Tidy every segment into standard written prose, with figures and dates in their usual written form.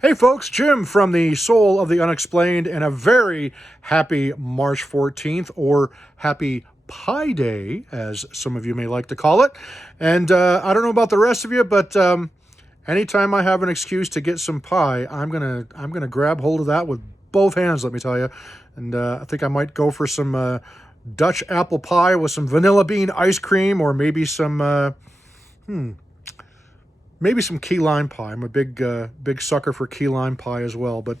Hey folks, Jim from the Soul of the Unexplained, and a very happy March 14th, or happy Pie Day, as some of you may like to call it. And I don't know about the rest of you, but anytime I have an excuse to get some pie, I'm gonna grab hold of that with both hands, let me tell you. And I think I might go for some Dutch apple pie with some vanilla bean ice cream, or maybe some key lime pie. I'm a big sucker for key lime pie as well. But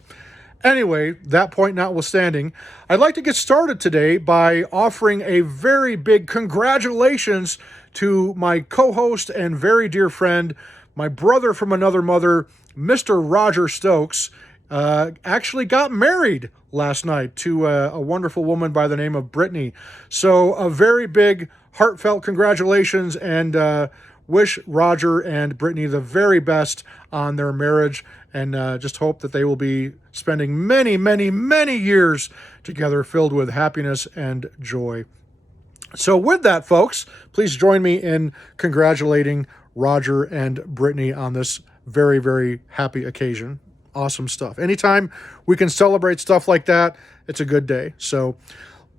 anyway, that point notwithstanding, I'd like to get started today by offering a very big congratulations to my co-host and very dear friend, my brother from another mother, Mr. Roger Stokes. Actually got married last night to a wonderful woman by the name of Brittany. So a very big, heartfelt congratulations, and wish Roger and Brittany the very best on their marriage, and just hope that they will be spending many, many, many years together filled with happiness and joy. So with that, folks, please join me in congratulating Roger and Brittany on this very, very happy occasion. Awesome stuff. Anytime we can celebrate stuff like that, it's a good day. So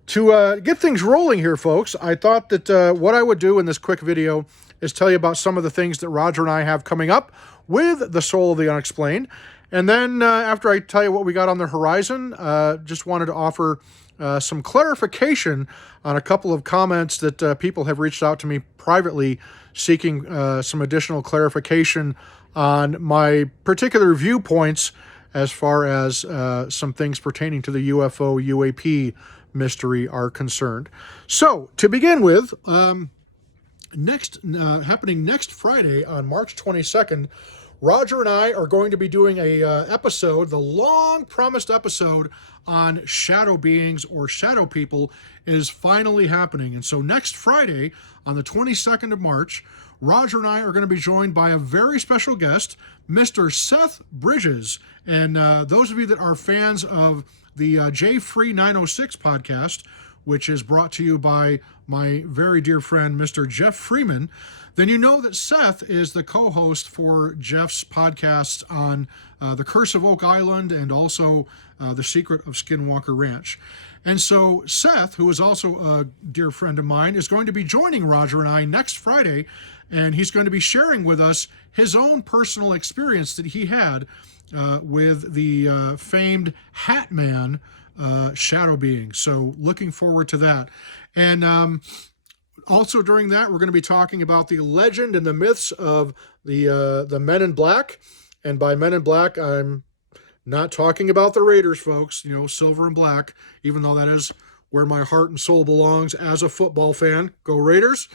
to get things rolling here, folks, I thought that what I would do in this quick video is tell you about some of the things that Roger and I have coming up with the Soul of the Unexplained. And then after I tell you what we got on the horizon, just wanted to offer some clarification on a couple of comments that people have reached out to me privately seeking some additional clarification on my particular viewpoints as far as some things pertaining to the UFO UAP mystery are concerned. So to begin with, happening next Friday on March 22nd, Roger and I are going to be doing a episode, the long-promised episode on shadow beings or shadow people is finally happening. And so next Friday, on the 22nd of March, Roger and I are going to be joined by a very special guest, Mr. Seth Bridges. And those of you that are fans of the J Free 906 podcast, which is brought to you by my very dear friend, Mr. Jeff Freeman, then you know that Seth is the co-host for Jeff's podcast on The Curse of Oak Island and also The Secret of Skinwalker Ranch. And so Seth, who is also a dear friend of mine, is going to be joining Roger and I next Friday, and he's going to be sharing with us his own personal experience that he had with the famed Hat Man shadow being. So looking forward to that. And also during that, we're going to be talking about the legend and the myths of the Men in Black. And by Men in Black, I'm not talking about the Raiders, folks, silver and black, even though that is where my heart and soul belongs as a football fan. Go Raiders.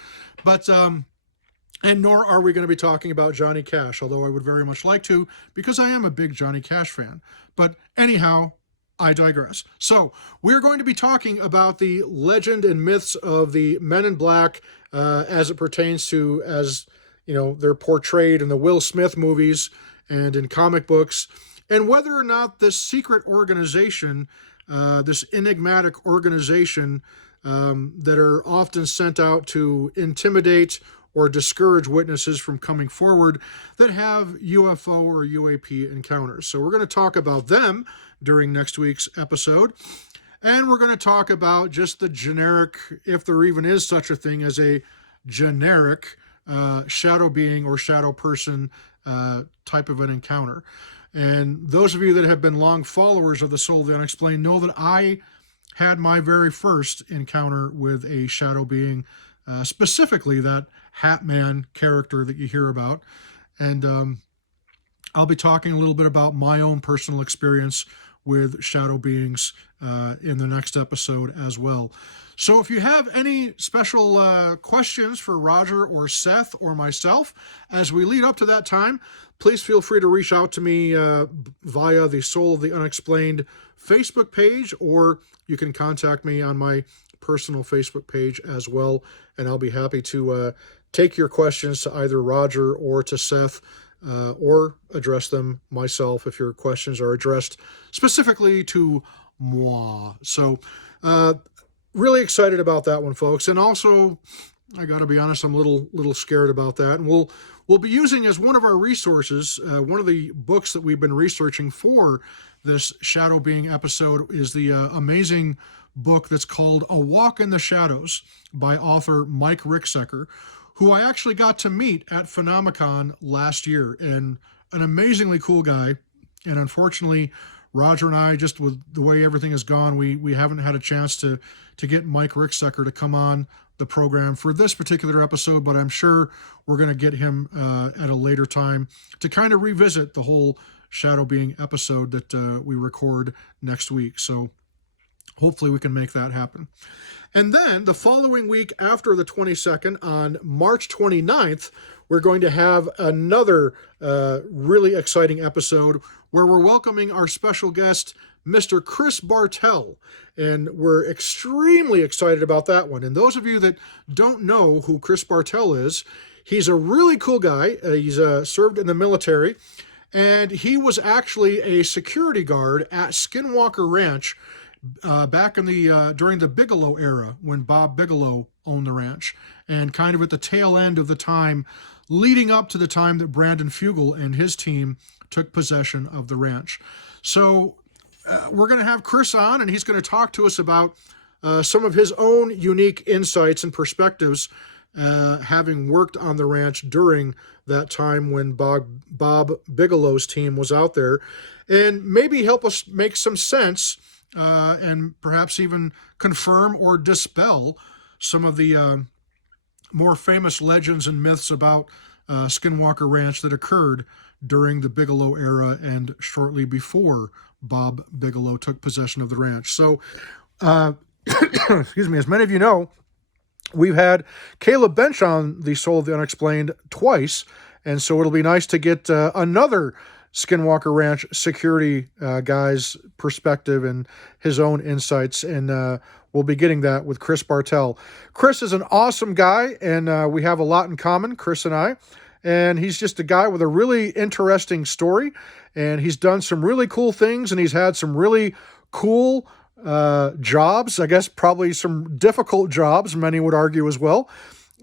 But and nor are we going to be talking about Johnny Cash, although I would very much like to, because I am a big Johnny Cash fan. But anyhow, I digress. So we're going to be talking about the legend and myths of the Men in Black as it pertains to, as they're portrayed in the Will Smith movies and in comic books, and whether or not this secret organization, this enigmatic organization that are often sent out to intimidate or discourage witnesses from coming forward that have UFO or UAP encounters. So we're going to talk about them during next week's episode. And we're going to talk about just the generic, if there even is such a thing as a generic shadow being or shadow person type of an encounter. And those of you that have been long followers of the Soul of the Unexplained know that I had my very first encounter with a shadow being, specifically that Hat Man character that you hear about. And I'll be talking a little bit about my own personal experience with shadow beings in the next episode as well. So if you have any special questions for Roger or Seth or myself as we lead up to that time, please feel free to reach out to me via the Soul of the Unexplained Facebook page, or you can contact me on my personal Facebook page as well, and I'll be happy to take your questions to either Roger or to Seth, or address them myself if your questions are addressed specifically to moi. So really excited about that one, folks. And also I got to be honest, I'm a little scared about that. And we'll be using as one of our resources, one of the books that we've been researching for this Shadow Being episode is the amazing book that's called A Walk in the Shadows by author Mike Ricksecker, who I actually got to meet at Phenomicon last year, and an amazingly cool guy. And unfortunately, Roger and I, just with the way everything has gone, we haven't had a chance to get Mike Ricksecker to come on the program for this particular episode, but I'm sure we're going to get him at a later time to kind of revisit the whole Shadow Being episode that we record next week. So hopefully we can make that happen. And then the following week after the 22nd, on March 29th, we're going to have another really exciting episode where we're welcoming our special guest, Mr. Chris Bartel. And we're extremely excited about that one. And those of you that don't know who Chris Bartel is, he's a really cool guy. He's served in the military, and he was actually a security guard at Skinwalker Ranch back in the during the Bigelow era, when Bob Bigelow owned the ranch, and kind of at the tail end of the time leading up to the time that Brandon Fugel and his team took possession of the ranch. So we're going to have Chris on, and he's going to talk to us about some of his own unique insights and perspectives, having worked on the ranch during that time when Bob Bigelow's team was out there, and maybe help us make some sense and perhaps even confirm or dispel some of the more famous legends and myths about Skinwalker Ranch that occurred during the Bigelow era and shortly before Bob Bigelow took possession of the ranch. So, excuse me, as many of you know, we've had Caleb Bench on the Soul of the Unexplained twice, and so it'll be nice to get another Skinwalker Ranch security guy's perspective and his own insights, and we'll be getting that with Chris Bartel. Chris is an awesome guy, and we have a lot in common, Chris and I, and he's just a guy with a really interesting story, and he's done some really cool things, and he's had some really cool jobs, I guess probably some difficult jobs, many would argue as well.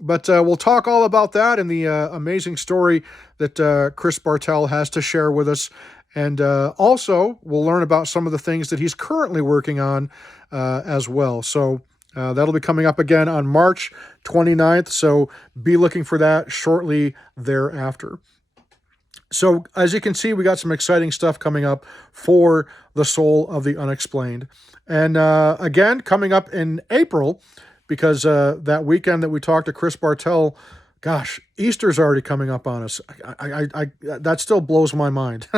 But we'll talk all about that and the amazing story that Chris Bartel has to share with us. And also, we'll learn about some of the things that he's currently working on as well. So that'll be coming up again on March 29th. So be looking for that shortly thereafter. So as you can see, we got some exciting stuff coming up for the Soul of the Unexplained. And again, coming up in April, because that weekend that we talked to Chris Bartel, gosh, Easter's already coming up on us. I that still blows my mind.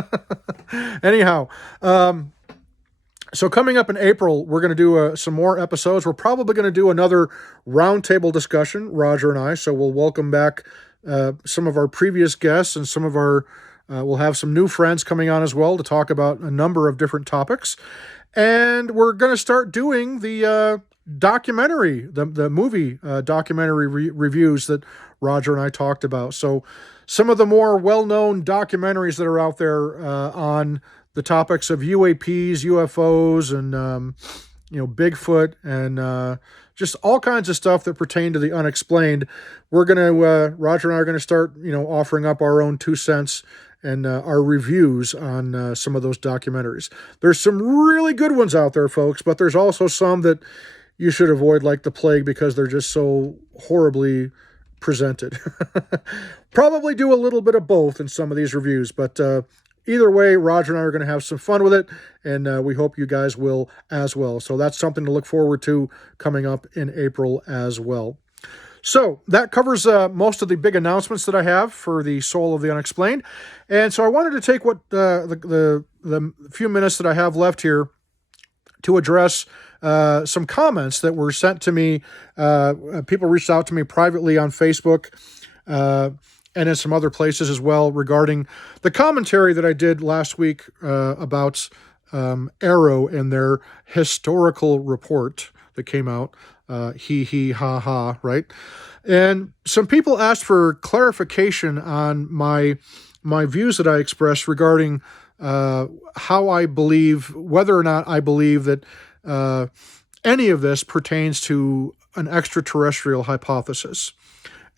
Anyhow, so coming up in April, we're going to do some more episodes. We're probably going to do another roundtable discussion, Roger and I. So we'll welcome back some of our previous guests and some of our, we'll have some new friends coming on as well to talk about a number of different topics. And we're going to start doing the documentary, the movie documentary reviews that Roger and I talked about. So some of the more well-known documentaries that are out there on the topics of UAPs, UFOs, and Bigfoot, and just all kinds of stuff that pertain to the unexplained. We're going to, Roger and I are going to start, offering up our own 2 cents and our reviews on some of those documentaries. There's some really good ones out there, folks, but there's also some that you should avoid like the plague because they're just so horribly presented. Probably do a little bit of both in some of these reviews, but either way, Roger and I are going to have some fun with it, and we hope you guys will as well. So that's something to look forward to coming up in April as well. So that covers most of the big announcements that I have for the Soul of the Unexplained. And so I wanted to take what the few minutes that I have left here to address some comments that were sent to me. People reached out to me privately on Facebook and in some other places as well regarding the commentary that I did last week about Arrow and their historical report that came out. He, ha, ha, right? And some people asked for clarification on my views that I expressed regarding how I believe, whether or not I believe that any of this pertains to an extraterrestrial hypothesis.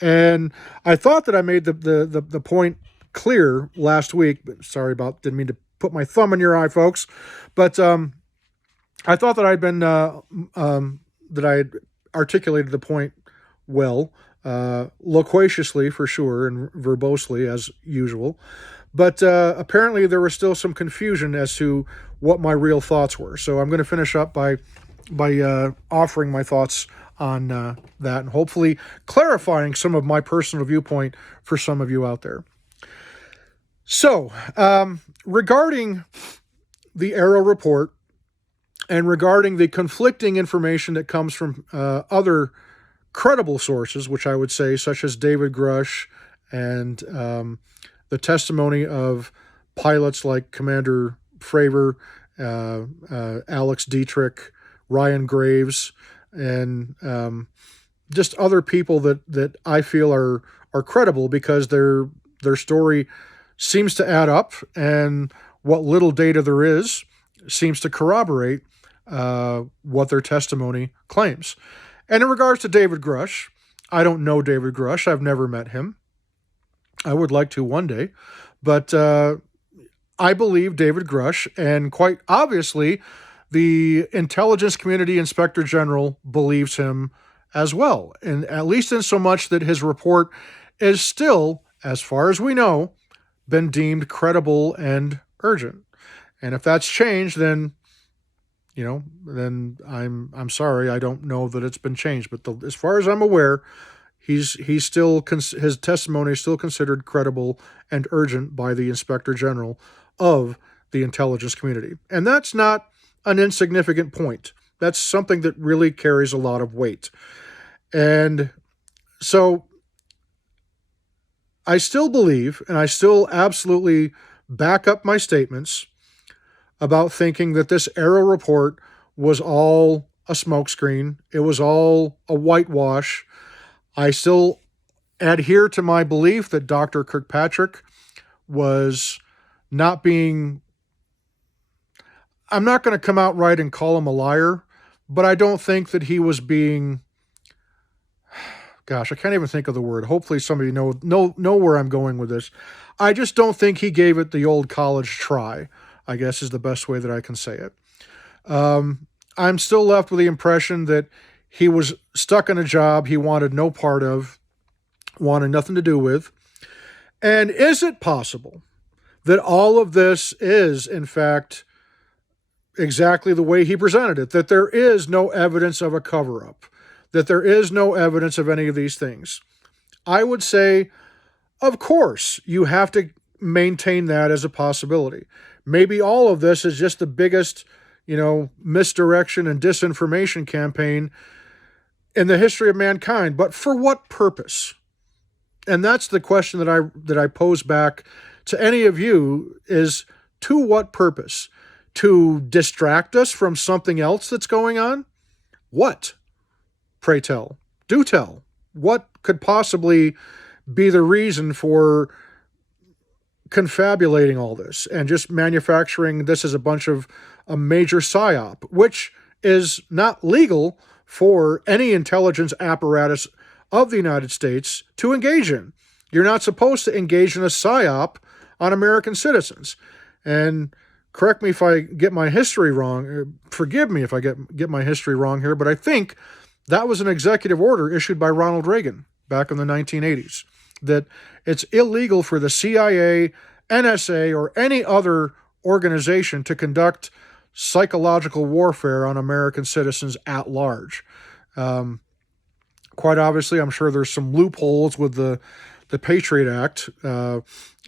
And I thought that I made the point clear last week. But sorry didn't mean to put my thumb in your eye, folks. But I thought that that I had articulated the point well, loquaciously for sure, and verbosely as usual. But apparently there was still some confusion as to what my real thoughts were. So I'm going to finish up by offering my thoughts on that, and hopefully clarifying some of my personal viewpoint for some of you out there. So regarding the Arrow report, and regarding the conflicting information that comes from other credible sources, which I would say, such as David Grush and the testimony of pilots like Commander Fravor, Alex Dietrich, Ryan Graves, and just other people that I feel are credible because their story seems to add up, and what little data there is seems to corroborate what their testimony claims. And in regards to David Grush, I don't know David Grush. I've never met him. I would like to one day. But I believe David Grush, and quite obviously, the intelligence community inspector general believes him as well. And at least in so much that his report is still, as far as we know, been deemed credible and urgent. And if that's changed, then I'm sorry, I don't know that it's been changed. But as far as I'm aware, he's still his testimony is still considered credible and urgent by the Inspector General of the intelligence community, and that's not an insignificant point. That's something that really carries a lot of weight, and so I still believe, and I still absolutely back up my statements about thinking that this Arrow report was all a smokescreen. It was all a whitewash. I still adhere to my belief that Dr. Kirkpatrick was not being... I'm not going to come out right and call him a liar, but I don't think that he was being... Gosh, I can't even think of the word. Hopefully somebody know where I'm going with this. I just don't think he gave it the old college try, I guess is the best way that I can say it. I'm still left with the impression that he was stuck in a job he wanted no part of, wanted nothing to do with. And is it possible that all of this is, in fact, exactly the way he presented it, that there is no evidence of a cover-up, that there is no evidence of any of these things? I would say, of course, you have to maintain that as a possibility. Maybe all of this is just the biggest, misdirection and disinformation campaign in the history of mankind. But for what purpose? And that's the question that I pose back to any of you is, to what purpose? To distract us from something else that's going on? What? Pray tell. Do tell. What could possibly be the reason for confabulating all this and just manufacturing this as a major psyop, which is not legal for any intelligence apparatus of the United States to engage in. You're not supposed to engage in a psyop on American citizens. And correct me if I get my history wrong. Forgive me if I get my history wrong here, but I think that was an executive order issued by Ronald Reagan back in the 1980s, that it's illegal for the CIA, NSA, or any other organization to conduct psychological warfare on American citizens at large. Quite obviously, I'm sure there's some loopholes with the Patriot Act,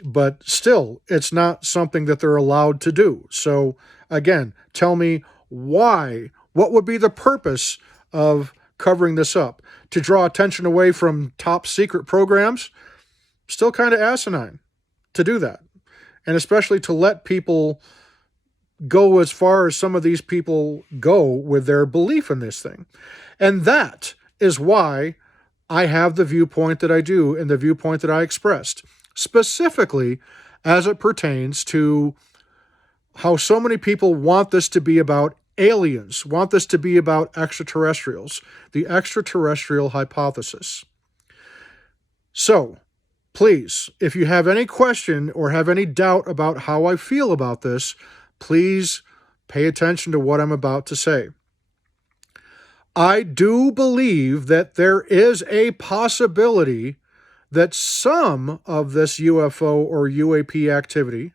but still, it's not something that they're allowed to do. So again, tell me why. What would be the purpose of covering this up? To draw attention away from top secret programs? Still kind of asinine to do that. And especially to let people go as far as some of these people go with their belief in this thing. And that is why I have the viewpoint that I do and the viewpoint that I expressed, specifically as it pertains to how so many people want this to be about aliens, want this to be about extraterrestrials, the extraterrestrial hypothesis. So, please, if you have any question or have any doubt about how I feel about this, please pay attention to what I'm about to say. I do believe that there is a possibility that some of this UFO or UAP activity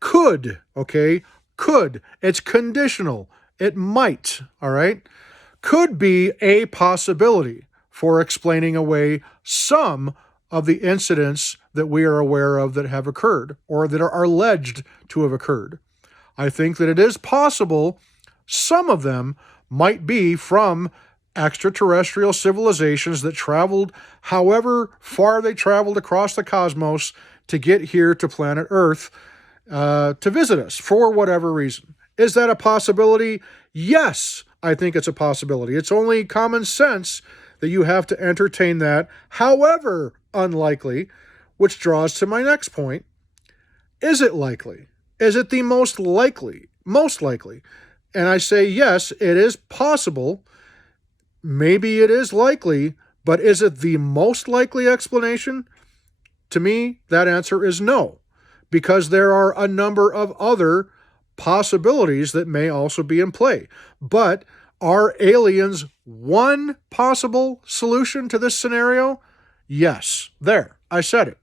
could, it's conditional, it might, all right, could be a possibility for explaining away some of the incidents that we are aware of that have occurred or that are alleged to have occurred. I think that it is possible some of them might be from extraterrestrial civilizations that traveled however far they traveled across the cosmos to get here to planet Earth to visit us for whatever reason. Is that a possibility? Yes, I think it's a possibility. It's only common sense that you have to entertain that, however unlikely, which draws to my next point. Is it likely? Is it the most likely? Most likely. And I say, yes, it is possible. Maybe it is likely, but is it the most likely explanation? To me, that answer is no, because there are a number of other possibilities that may also be in play. But are aliens one possible solution to this scenario? Yes. There, I said it.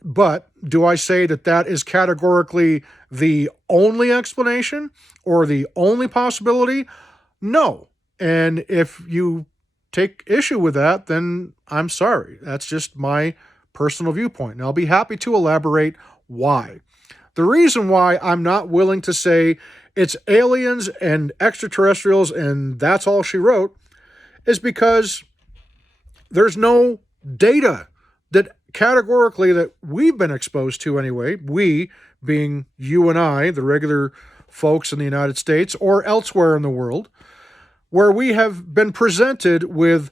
But do I say that that is categorically the only explanation or the only possibility? No. And if you take issue with that, then I'm sorry. That's just my personal viewpoint. And I'll be happy to elaborate why. The reason why I'm not willing to say it's aliens and extraterrestrials and that's all she wrote is because there's no data that categorically that we've been exposed to anyway, we being you and I, the regular folks in the United States or elsewhere in the world, where we have been presented with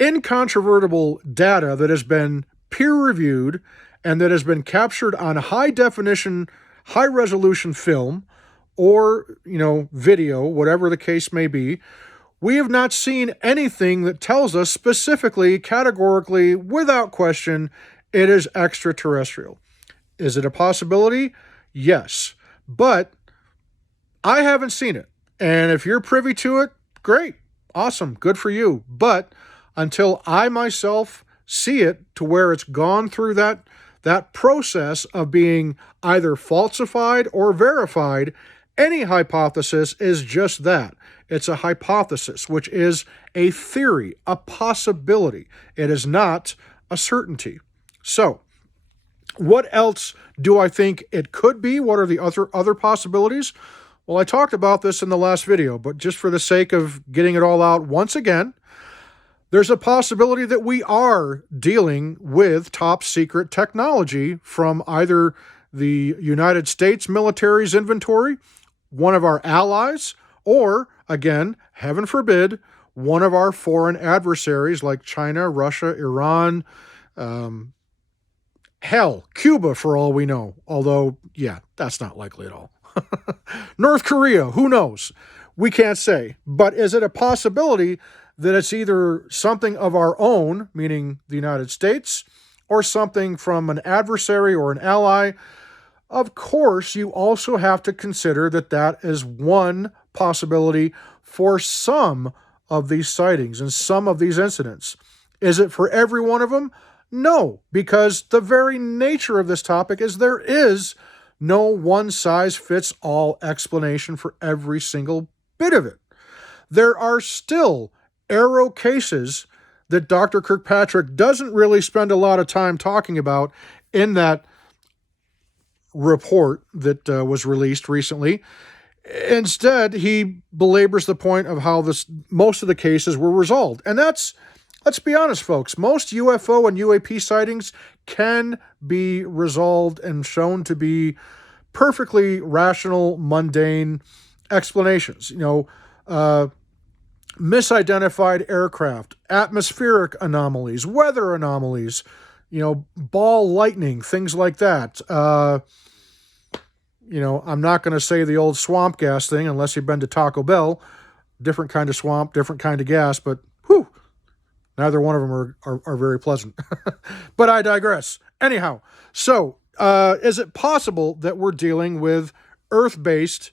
incontrovertible data that has been peer-reviewed and that has been captured on high definition, high resolution film or, video, whatever the case may be. We have not seen anything that tells us specifically, categorically, without question, it is extraterrestrial. Is it a possibility? Yes. But I haven't seen it. And if you're privy to it, great. Awesome. Good for you. But until I myself see it to where it's gone through that process of being either falsified or verified, any hypothesis is just that. It's a hypothesis, which is a theory, a possibility. It is not a certainty. So, what else do I think it could be? What are the other possibilities? Well, I talked about this in the last video, but just for the sake of getting it all out once again, there's a possibility that we are dealing with top secret technology from either the United States military's inventory, one of our allies, or, again, heaven forbid, one of our foreign adversaries like China, Russia, Iran, hell, Cuba for all we know. Although, yeah, that's not likely at all. North Korea, who knows? We can't say. But is it a possibility that it's either something of our own, meaning the United States, or something from an adversary or an ally? Of course, you also have to consider that that is one possibility for some of these sightings and some of these incidents. Is it for every one of them? No, because the very nature of this topic is there is no one-size-fits-all explanation for every single bit of it. There are still arrow cases that Dr. Kirkpatrick doesn't really spend a lot of time talking about in that report that was released recently. Instead, he belabors the point of how most of the cases were resolved. And let's be honest, folks, most UFO and UAP sightings can be resolved and shown to be perfectly rational, mundane explanations. Misidentified aircraft, atmospheric anomalies, weather anomalies, ball lightning, things like that. I'm not going to say the old swamp gas thing unless you've been to Taco Bell. Different kind of swamp, different kind of gas, but Neither one of them are very pleasant. But I digress. Anyhow, so is it possible that we're dealing with Earth-based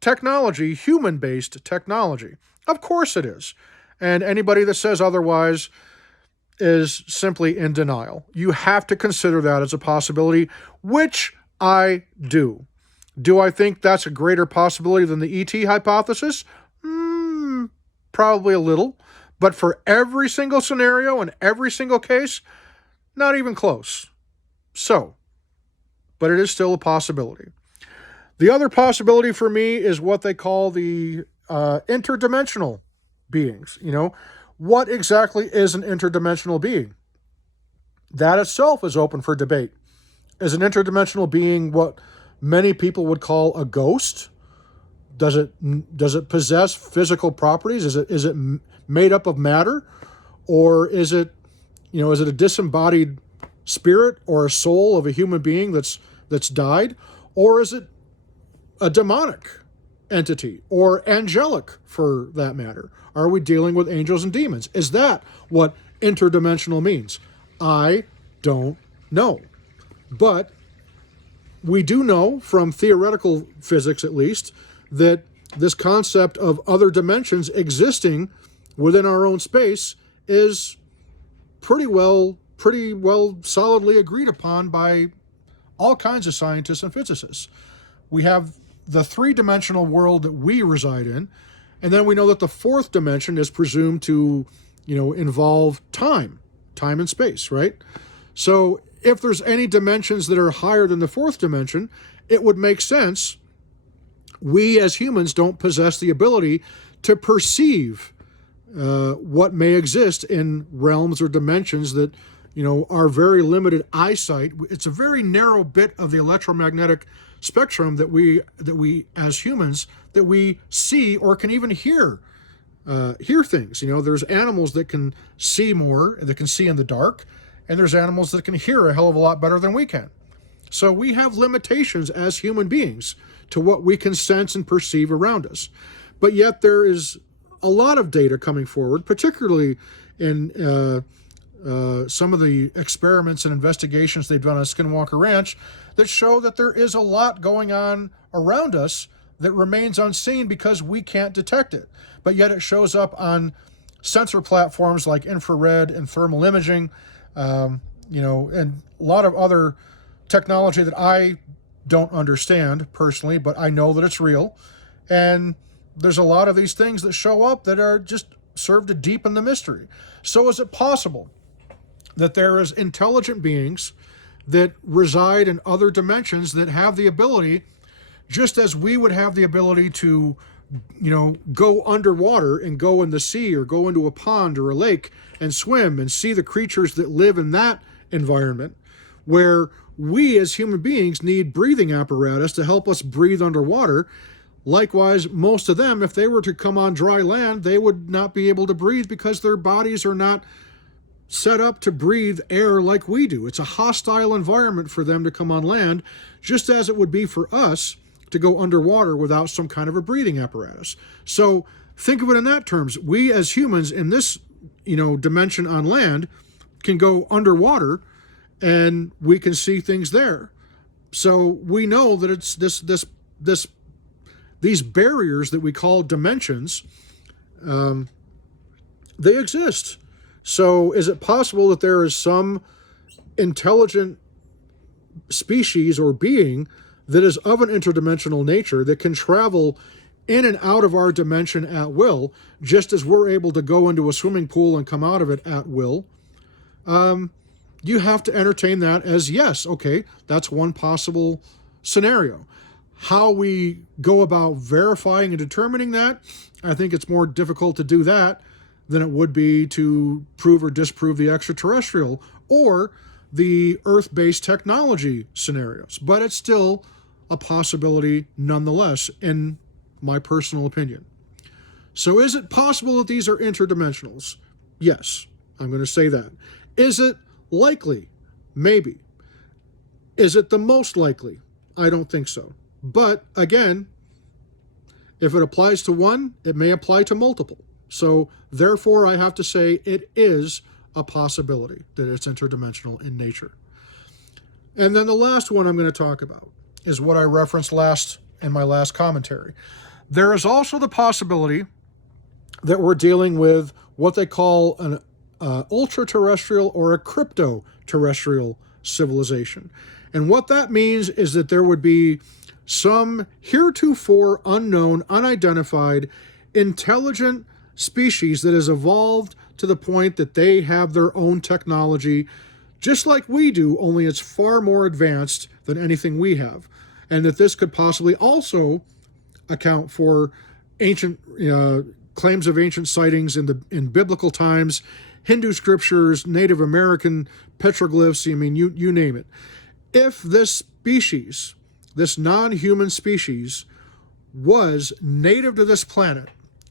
technology, human-based technology? Of course it is. And anybody that says otherwise is simply in denial. You have to consider that as a possibility, which I do. Do I think that's a greater possibility than the ET hypothesis? Probably a little. But for every single scenario and every single case, not even close. So, but it is still a possibility. The other possibility for me is what they call the interdimensional beings. What exactly is an interdimensional being? That itself is open for debate. Is an interdimensional being what many people would call a ghost? Does it possess physical properties? Is it made up of matter, or is it a disembodied spirit or a soul of a human being that's died, or is it a demonic entity or angelic for that matter? Are we dealing with angels and demons? Is that what interdimensional means? I don't know. But we do know from theoretical physics, at least, that this concept of other dimensions existing within our own space is pretty well solidly agreed upon by all kinds of scientists and physicists. We have the three-dimensional world that we reside in, and then we know that the fourth dimension is presumed to, involve time and space, right? So if there's any dimensions that are higher than the fourth dimension, it would make sense we as humans don't possess the ability to perceive what may exist in realms or dimensions that, are very limited eyesight. It's a very narrow bit of the electromagnetic spectrum that we as humans that we see or can even hear things. There's animals that can see more, that can see in the dark, and there's animals that can hear a hell of a lot better than we can. So we have limitations as human beings to what we can sense and perceive around us. But yet there is a lot of data coming forward, particularly in some of the experiments and investigations they've done on Skinwalker Ranch, that show that there is a lot going on around us that remains unseen because we can't detect it. But yet it shows up on sensor platforms like infrared and thermal imaging, and a lot of other technology that I don't understand personally, but I know that it's real. And there's a lot of these things that show up that are just serve to deepen the mystery. So is it possible that there is intelligent beings that reside in other dimensions that have the ability, just as we would have the ability to, go underwater and go in the sea or go into a pond or a lake and swim and see the creatures that live in that environment, where we as human beings need breathing apparatus to help us breathe underwater. Likewise, most of them, if they were to come on dry land, they would not be able to breathe because their bodies are not set up to breathe air like we do. It's a hostile environment for them to come on land, just as it would be for us to go underwater without some kind of a breathing apparatus. So think of it in that terms. We as humans in this, dimension on land can go underwater and we can see things there. So we know that it's these barriers that we call dimensions, they exist. So is it possible that there is some intelligent species or being that is of an interdimensional nature that can travel in and out of our dimension at will, just as we're able to go into a swimming pool and come out of it at will? You have to entertain that as, yes, okay, that's one possible scenario. How we go about verifying and determining that, I think it's more difficult to do that than it would be to prove or disprove the extraterrestrial or the Earth-based technology scenarios. But it's still a possibility nonetheless, in my personal opinion. So is it possible that these are interdimensionals? Yes, I'm going to say that. Is it likely? Maybe. Is it the most likely? I don't think so. But again, if it applies to one, it may apply to multiple. So therefore, I have to say it is a possibility that it's interdimensional in nature. And then the last one I'm going to talk about is what I referenced last in my last commentary. There is also the possibility that we're dealing with what they call an ultra-terrestrial or a crypto-terrestrial civilization. And what that means is that there would be some heretofore unknown, unidentified, intelligent species that has evolved to the point that they have their own technology, just like we do, only it's far more advanced than anything we have. And that this could possibly also account for ancient claims of ancient sightings in biblical times, Hindu scriptures, Native American petroglyphs, I mean, you name it. If this species, this non-human species, was native to this planet,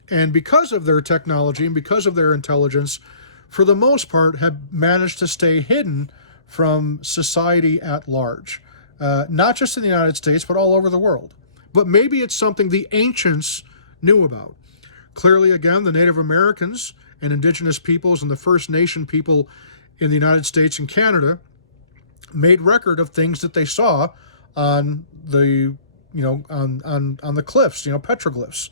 and because of their technology and because of their intelligence, for the most part, have managed to stay hidden from society at large, not just in the United States, but all over the world. But maybe it's something the ancients knew about. Clearly, again, the Native Americans and indigenous peoples and the First Nation people in the United States and Canada made record of things that they saw on the, on the cliffs, petroglyphs.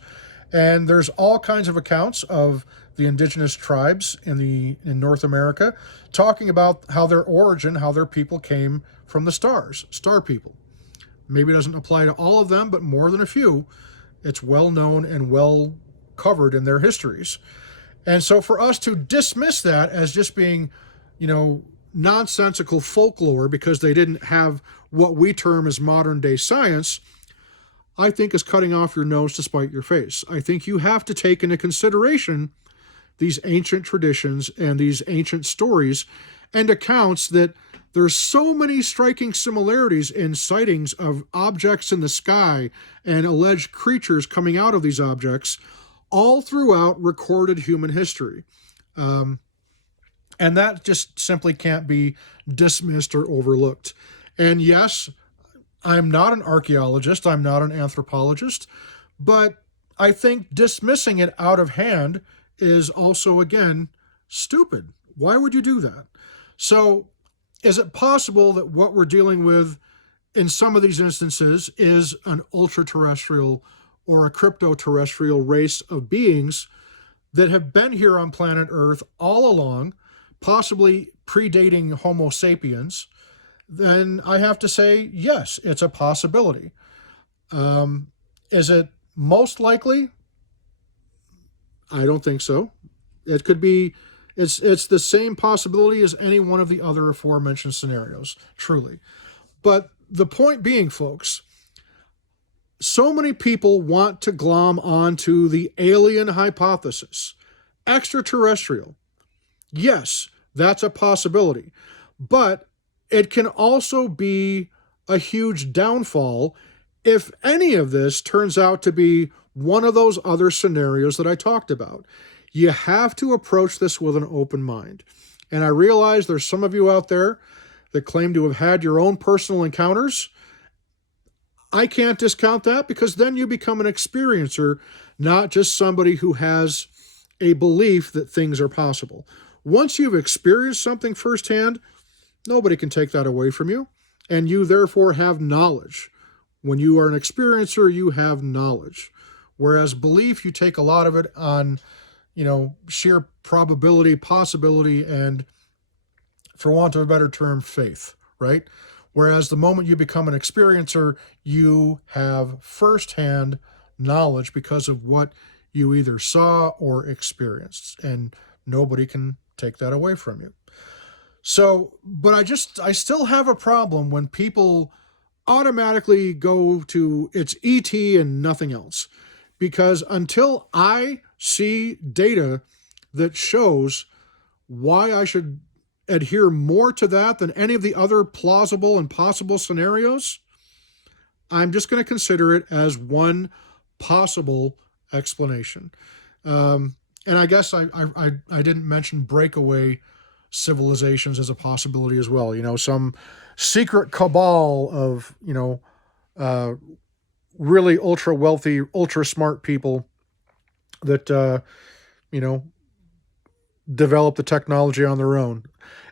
And there's all kinds of accounts of the indigenous tribes in North America talking about how their origin, how their people came from the stars, star people. Maybe it doesn't apply to all of them, but more than a few. It's well known and well covered in their histories. And so for us to dismiss that as just being, nonsensical folklore because they didn't have what we term as modern day science, I think is cutting off your nose to spite your face. I think you have to take into consideration these ancient traditions and these ancient stories and accounts that there's so many striking similarities in sightings of objects in the sky and alleged creatures coming out of these objects all throughout recorded human history. And that just simply can't be dismissed or overlooked. And yes, I'm not an archaeologist, I'm not an anthropologist, but I think dismissing it out of hand is also, again, stupid. Why would you do that? So, is it possible that what we're dealing with in some of these instances is an ultra-terrestrial or a crypto-terrestrial race of beings that have been here on planet Earth all along, possibly predating Homo sapiens? Then I have to say, yes, it's a possibility. Is it most likely? I don't think so. It could be, it's the same possibility as any one of the other aforementioned scenarios, truly. But the point being, folks, so many people want to glom onto the alien hypothesis. Extraterrestrial. Yes, that's a possibility. But it can also be a huge downfall if any of this turns out to be one of those other scenarios that I talked about. You have to approach this with an open mind. And I realize there's some of you out there that claim to have had your own personal encounters. I can't discount that because then you become an experiencer, not just somebody who has a belief that things are possible. Once you've experienced something firsthand, nobody can take that away from you, and you therefore have knowledge. When you are an experiencer, you have knowledge. Whereas belief, you take a lot of it on, sheer probability, possibility, and, for want of a better term, faith, right? Whereas the moment you become an experiencer, you have firsthand knowledge because of what you either saw or experienced, and nobody can take that away from you. So, but I still have a problem when people automatically go to it's ET and nothing else. Because until I see data that shows why I should adhere more to that than any of the other plausible and possible scenarios, I'm just going to consider it as one possible explanation. And I guess I didn't mention breakaway civilizations as a possibility as well. Some secret cabal of, really ultra wealthy, ultra smart people that develop the technology on their own?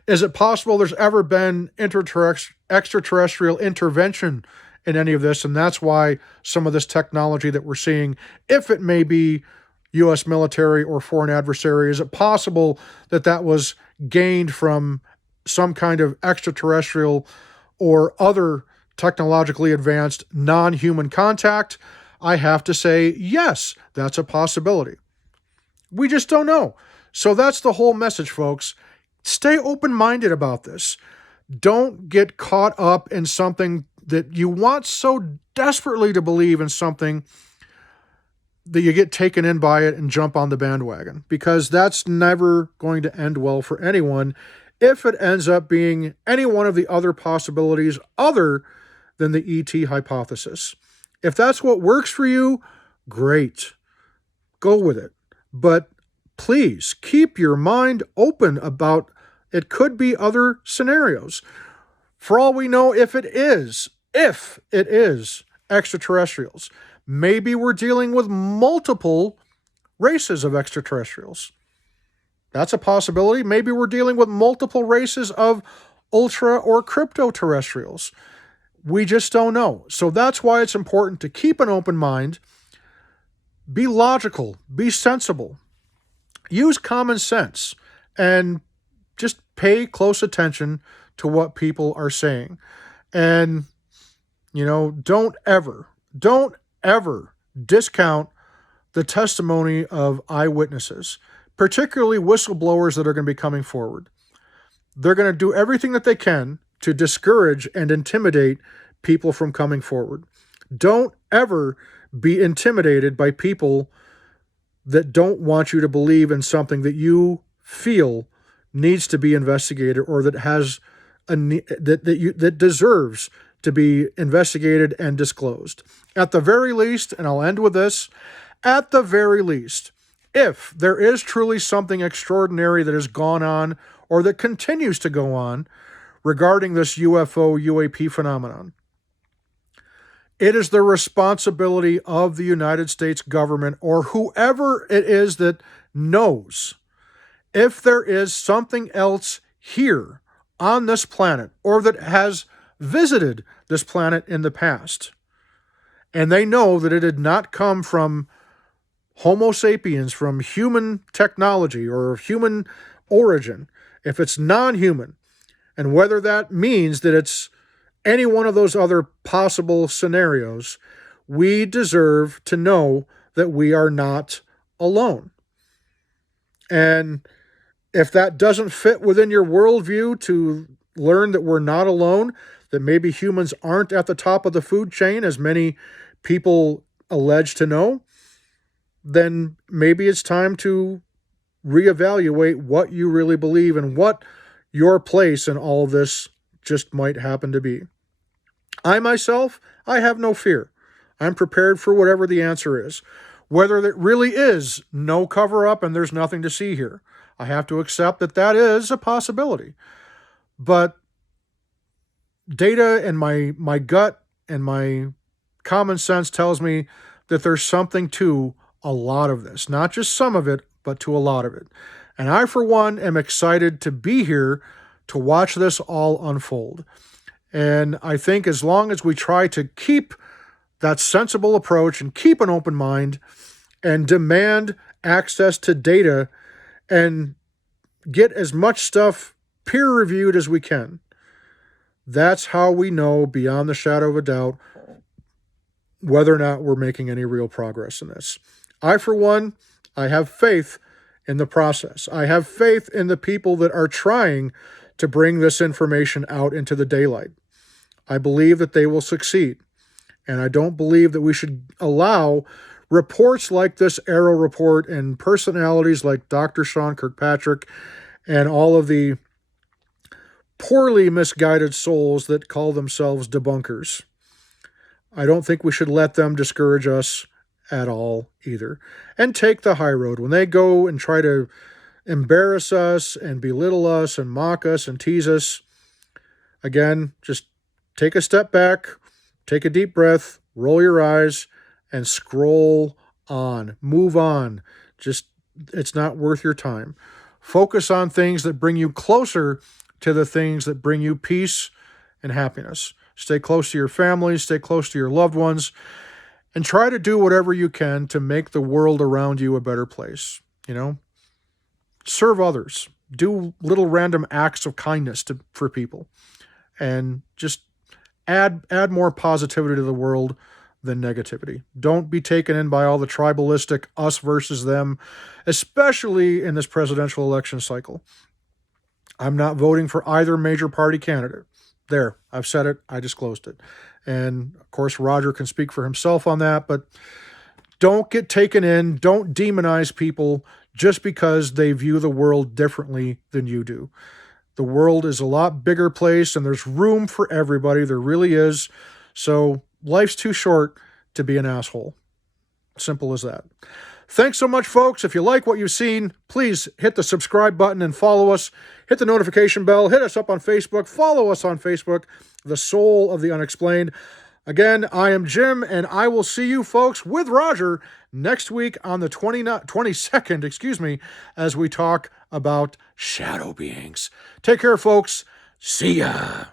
Is it possible there's ever been extraterrestrial intervention in any of this? And that's why some of this technology that we're seeing, if it may be U.S. military or foreign adversary, is it possible that that was gained from some kind of extraterrestrial or other technologically advanced non-human contact? I have to say, yes, that's a possibility. We just don't know. So that's the whole message, folks. Stay open-minded about this. Don't get caught up in something that you want so desperately to believe in, something that you get taken in by it and jump on the bandwagon, because that's never going to end well for anyone if it ends up being any one of the other possibilities other than the ET hypothesis. If that's what works for you, great. Go with it. But please keep your mind open about it could be other scenarios. For all we know, if it is extraterrestrials, maybe we're dealing with multiple races of extraterrestrials. That's a possibility. Maybe we're dealing with multiple races of ultra or crypto-terrestrials. We just don't know. So that's why it's important to keep an open mind, be logical, be sensible, use common sense, and just pay close attention to what people are saying. And, don't ever discount the testimony of eyewitnesses, particularly whistleblowers that are going to be coming forward. They're going to do everything that they can to discourage and intimidate people from coming forward. Don't ever be intimidated by people that don't want you to believe in something that you feel needs to be investigated, or that has that deserves to be investigated and disclosed. At the very least, and I'll end with this, at the very least, if there is truly something extraordinary that has gone on or that continues to go on regarding this UFO UAP phenomenon, it is the responsibility of the United States government, or whoever it is that knows, if there is something else here on this planet, or that has visited this planet in the past, and they know that it did not come from Homo sapiens, from human technology or human origin, if it's non-human, and whether that means that it's any one of those other possible scenarios, we deserve to know that we are not alone. And if that doesn't fit within your worldview, to learn that we're not alone, that maybe humans aren't at the top of the food chain, as many people allege to know, then maybe it's time to reevaluate what you really believe and what your place in all of this just might happen to be. I myself, I have no fear. I'm prepared for whatever the answer is. Whether there really is no cover-up and there's nothing to see here, I have to accept that that is a possibility. But data and my gut and my common sense tells me that there's something to a lot of this. Not just some of it, but to a lot of it. And I, for one, am excited to be here to watch this all unfold. And I think as long as we try to keep that sensible approach and keep an open mind and demand access to data and get as much stuff peer-reviewed as we can, that's how we know beyond the shadow of a doubt whether or not we're making any real progress in this. I, for one, I have faith in the process. I have faith in the people that are trying to bring this information out into the daylight. I believe that they will succeed. And I don't believe that we should allow reports like this Arrow report and personalities like Dr. Sean Kirkpatrick and all of the poorly misguided souls that call themselves debunkers. I don't think we should let them discourage us at all either. And take the high road. When they go and try to embarrass us and belittle us and mock us and tease us, again, just take a step back, take a deep breath, roll your eyes, and scroll on. Move on. Just it's not worth your time. Focus on things that bring you closer to the things that bring you peace and happiness. Stay close to your family, stay close to your loved ones, and try to do whatever you can to make the world around you a better place. Serve others. Do little random acts of kindness for people, and just add more positivity to the world than negativity. Don't be taken in by all the tribalistic us versus them, especially in this presidential election cycle. I'm not voting for either major party candidate. There, I've said it, I disclosed it. And of course, Roger can speak for himself on that, but don't get taken in, don't demonize people just because they view the world differently than you do. The world is a lot bigger place and there's room for everybody. There really is. So life's too short to be an asshole. Simple as that. Thanks so much, folks. If you like what you've seen, please hit the subscribe button and follow us. Hit the notification bell. Hit us up on Facebook. Follow us on Facebook, The Soul of the Unexplained. Again, I am Jim, and I will see you folks with Roger next week on the 22nd, as we talk about shadow beings. Take care, folks. See ya.